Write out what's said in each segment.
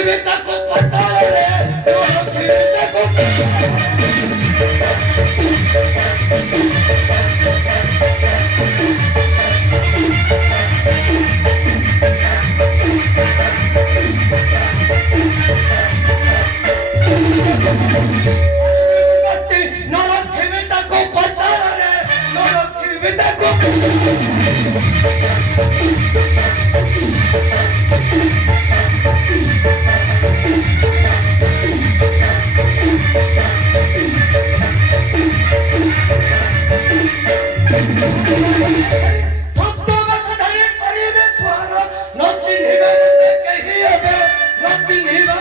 ରଖିବି ତାକୁ ପତାଳରେ ରଖିବି ତାକୁ ନରଖିବି ତାକୁ ପତାଳରେ ନରଖିବି ତାକୁ ଛଦ୍ମବେଶଧାରୀ କରିବେ ସ୍ୱର ନ ଚିହ୍ନିବେ ମତେ କେହି ଏବେ ନ ଚିହ୍ନିବେ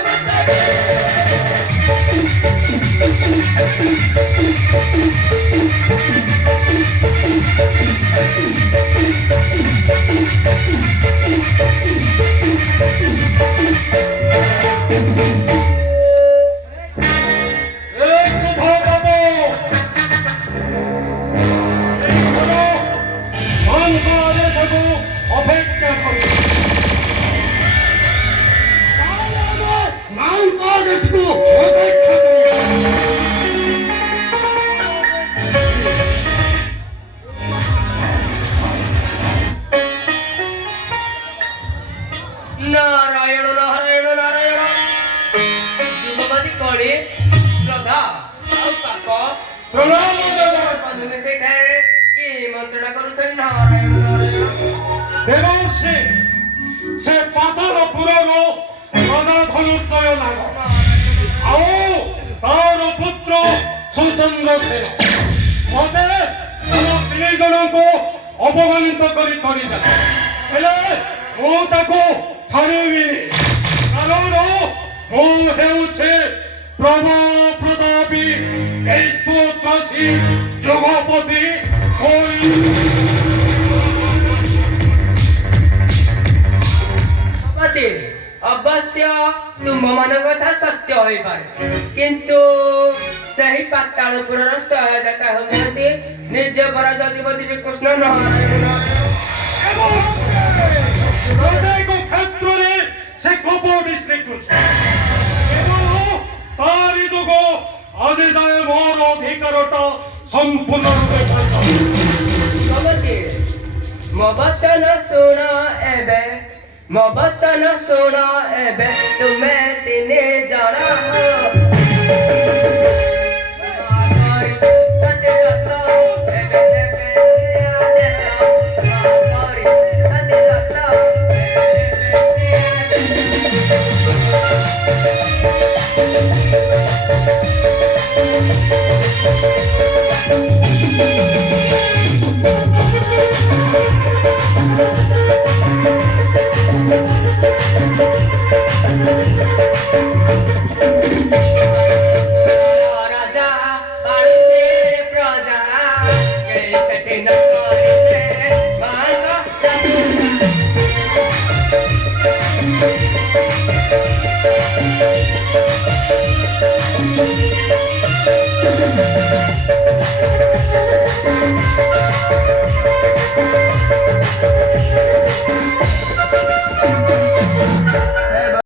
नारायण नारायण नारायण जुगपति कड़ी श्रद्धा पाप प्रणाम से कि मंत्रणा करुछन नारायण नारायण देवर्षि से पाताल पुररो राजा धनुर्जय नाग आओ तार पुत्र सुचंद्र सेन मते हम तीन जन को अपमानित करी तरीदा हेले मु ताको छाड़िबिनी कारण मु हेउछे प्रबल प्रतापी ऐश्वर्यसी जुगपति अवश्य तुम मन कथा सत्य हो पारे किंतु सही पातालपुर सहायता होती निज पराज अधिपति श्री कृष्ण नारायण क्षेत्र से कपटी श्रीकृष्ण तारी जोग आज जाए मोर अधिकारटा संपूर्ण रूपे मबतन सुना एबे मबतन सुना एबे तुम्हें तिने जाना हो